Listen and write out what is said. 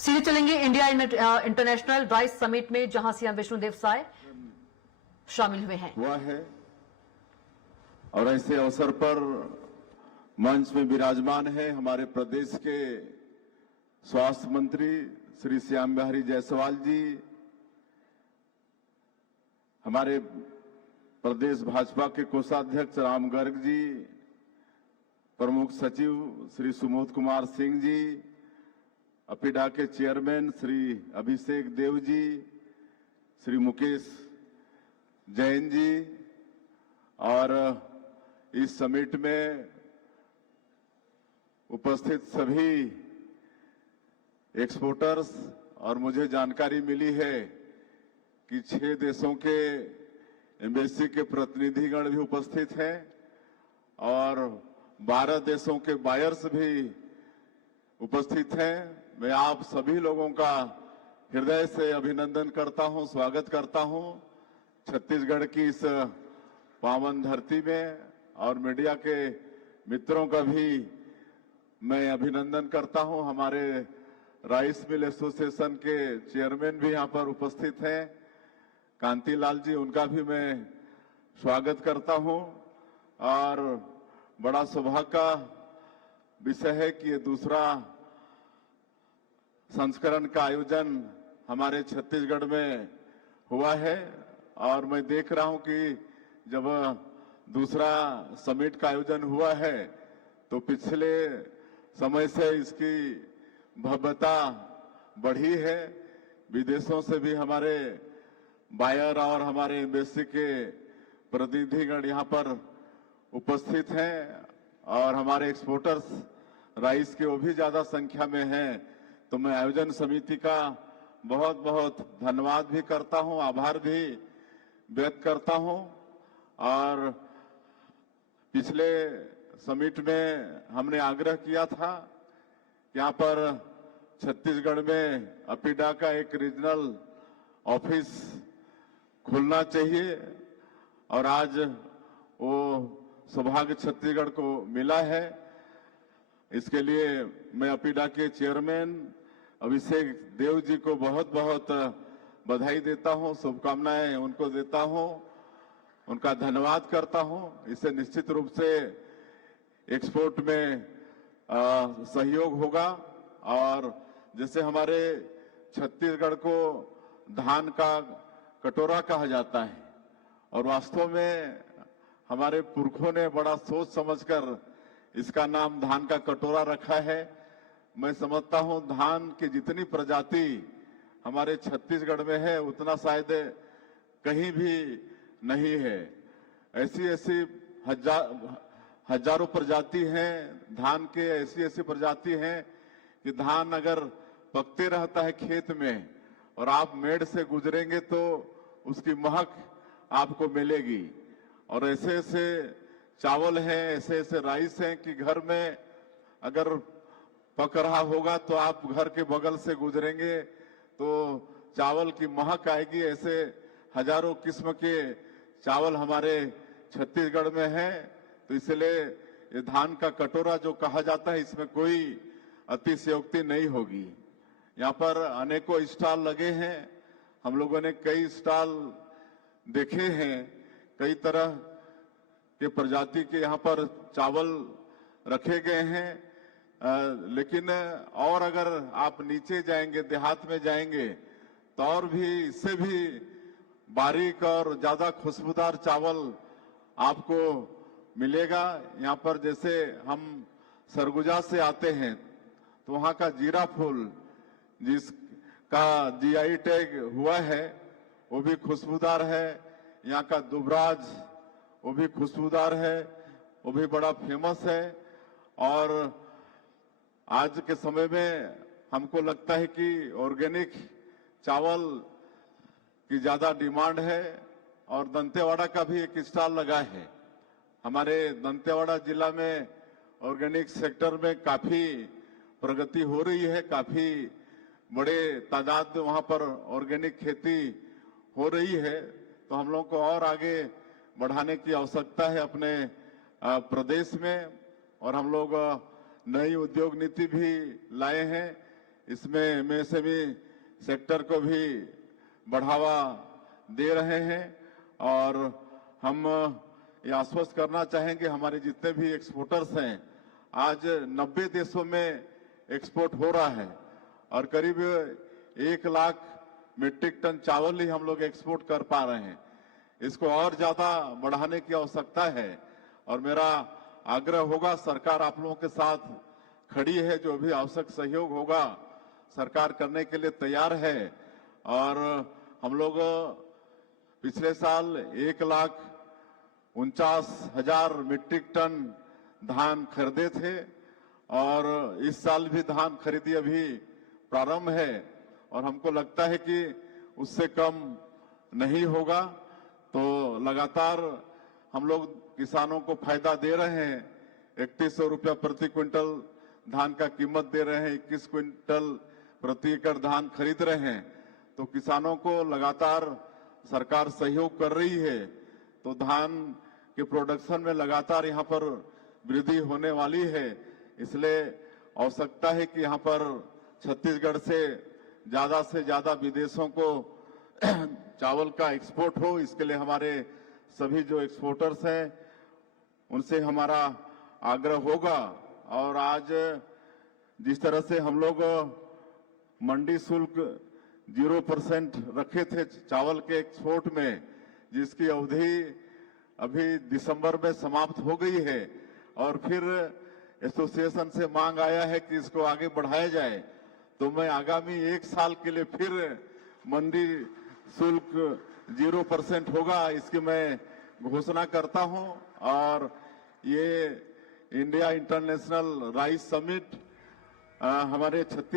सीधे चलेंगे India international rice summit में, जहां सीएम विष्णुदेव साय शामिल हुए हैं। हुआ है और ऐसे अवसर पर मंच में विराजमान है हमारे प्रदेश के स्वास्थ्य मंत्री श्री श्याम बिहारी जायसवाल जी, हमारे प्रदेश भाजपा के कोषाध्यक्ष राम गर्ग जी, प्रमुख सचिव श्री सुमोद कुमार सिंह जी, अपिडा के चेयरमैन श्री अभिषेक देव जी, श्री मुकेश जैन जी, और इस समिट में उपस्थित सभी एक्सपोर्टर्स, और मुझे जानकारी मिली है कि 6 देशों के एम्बेसी के प्रतिनिधिगण भी उपस्थित हैं और 12 देशों के बायर्स भी उपस्थित हैं। मैं आप सभी लोगों का हृदय से अभिनंदन करता हूं, स्वागत करता हूं छत्तीसगढ़ की इस पावन धरती में, और मीडिया के मित्रों का भी मैं अभिनंदन करता हूं। हमारे राइस मिल एसोसिएशन के चेयरमैन भी यहां पर उपस्थित हैं, कांतिलाल जी, उनका भी मैं स्वागत करता हूं। और बड़ा सौभाग्य का विषय है कि ये दूसरा संस्करण का आयोजन हमारे छत्तीसगढ़ में हुआ है, और मैं देख रहा हूं कि जब दूसरा समिट का आयोजन हुआ है तो पिछले समय से इसकी भव्यता बढ़ी है। विदेशों से भी हमारे बायर और हमारे एम्बेसी के प्रतिनिधिगण यहाँ पर उपस्थित हैं, और हमारे एक्सपोर्टर्स राइस के वो भी ज्यादा संख्या में हैं। तो मैं आयोजन समिति का बहुत बहुत धन्यवाद भी करता हूं, आभार भी व्यक्त करता हूं। और पिछले समिट में हमने आग्रह किया था कि यहाँ पर छत्तीसगढ़ में अपिडा का एक रीजनल ऑफिस खुलना चाहिए, और आज वो सौभाग्य छत्तीसगढ़ को मिला है। इसके लिए मैं अपिडा के चेयरमैन अभिषेक देव जी को बहुत बहुत बधाई देता हूं, शुभकामनाएं उनको देता हूं, उनका धन्यवाद करता हूं। इससे निश्चित रूप से एक्सपोर्ट में सहयोग होगा। और जैसे हमारे छत्तीसगढ़ को धान का कटोरा कहा जाता है, और वास्तव में हमारे पुरखों ने बड़ा सोच समझकर इसका नाम धान का कटोरा रखा है। मैं समझता हूं धान की जितनी प्रजाति हमारे छत्तीसगढ़ में है उतना शायद कहीं भी नहीं है। ऐसी ऐसी हजारों प्रजाति हैं धान के, ऐसी प्रजाति हैं कि धान अगर पकते रहता है खेत में और आप मेड़ से गुजरेंगे तो उसकी महक आपको मिलेगी। और ऐसे ऐसे चावल हैं, ऐसे ऐसे राइस हैं कि घर में अगर पक रहा होगा तो आप घर के बगल से गुजरेंगे तो चावल की महक आएगी। ऐसे हजारों किस्म के चावल हमारे छत्तीसगढ़ में है। तो इसलिए ये धान का कटोरा जो कहा जाता है, इसमें कोई अतिशयोक्ति नहीं होगी। यहाँ पर अनेकों स्टॉल लगे हैं, हम लोगों ने कई स्टॉल देखे हैं, कई तरह के प्रजाति के यहाँ पर चावल रखे गए हैं। लेकिन और अगर आप नीचे जाएंगे, देहात में जाएंगे, तो और भी इससे भी बारीक और ज्यादा खुशबूदार चावल आपको मिलेगा। यहाँ पर जैसे हम सरगुजा से आते हैं तो वहाँ का जीरा फूल जिसका जीआई टैग हुआ है वो भी खुशबूदार है। यहाँ का दुबराज वो भी खुशबूदार है, वो भी बड़ा फेमस है। और आज के समय में हमको लगता है कि ऑर्गेनिक चावल की ज्यादा डिमांड है, और दंतेवाड़ा का भी एक स्टॉल लगा है। हमारे दंतेवाड़ा जिला में ऑर्गेनिक सेक्टर में काफी प्रगति हो रही है, काफी बड़े तादाद में वहां पर ऑर्गेनिक खेती हो रही है। तो हम लोग को और आगे बढ़ाने की आवश्यकता है अपने प्रदेश में, और हम लोग नई उद्योग नीति भी लाए हैं। इसमें एमएसएमई सेक्टर को भी बढ़ावा दे रहे हैं और हम ये आश्वस्त करना चाहेंगे हमारे जितने भी एक्सपोर्टर्स हैं, आज 90 देशों में एक्सपोर्ट हो रहा है और करीब 1 लाख मीट्रिक टन चावल ही हम लोग एक्सपोर्ट कर पा रहे हैं। इसको और ज्यादा बढ़ाने की आवश्यकता है और मेरा आग्रह होगा, सरकार आप लोगों के साथ खड़ी है, जो भी आवश्यक सहयोग होगा सरकार करने के लिए तैयार है। और हम लोग पिछले साल 1,49,000 मीट्रिक टन धान खरीदे थे और इस साल भी धान खरीदी अभी प्रारंभ है और हमको लगता है कि उससे कम नहीं होगा। तो लगातार हम लोग किसानों को फायदा दे रहे हैं। 3100 रुपया प्रति क्विंटल धान का कीमत दे रहे हैं, 21 क्विंटल प्रति एकड़ धान खरीद रहे हैं। तो किसानों को लगातार सरकार सहयोग कर रही है, तो धान के प्रोडक्शन में लगातार यहाँ पर वृद्धि होने वाली है। इसलिए आवश्यकता है कि यहाँ पर छत्तीसगढ़ से ज्यादा विदेशों को चावल का एक्सपोर्ट हो। इसके लिए हमारे सभी जो एक्सपोर्टर्स हैं उनसे हमारा आग्रह होगा। और आज जिस तरह से हम लोग मंडी शुल्क 0% रखे थे चावल के एक्सपोर्ट में, जिसकी अवधि अभी दिसंबर में समाप्त हो गई है और फिर एसोसिएशन से मांग आया है कि इसको आगे बढ़ाया जाए, तो मैं आगामी 1 साल के लिए फिर मंडी शुल्क 0% होगा, इसकी मैं घोषणा करता हूं। और ये इंडिया इंटरनेशनल राइस समिट हमारे 36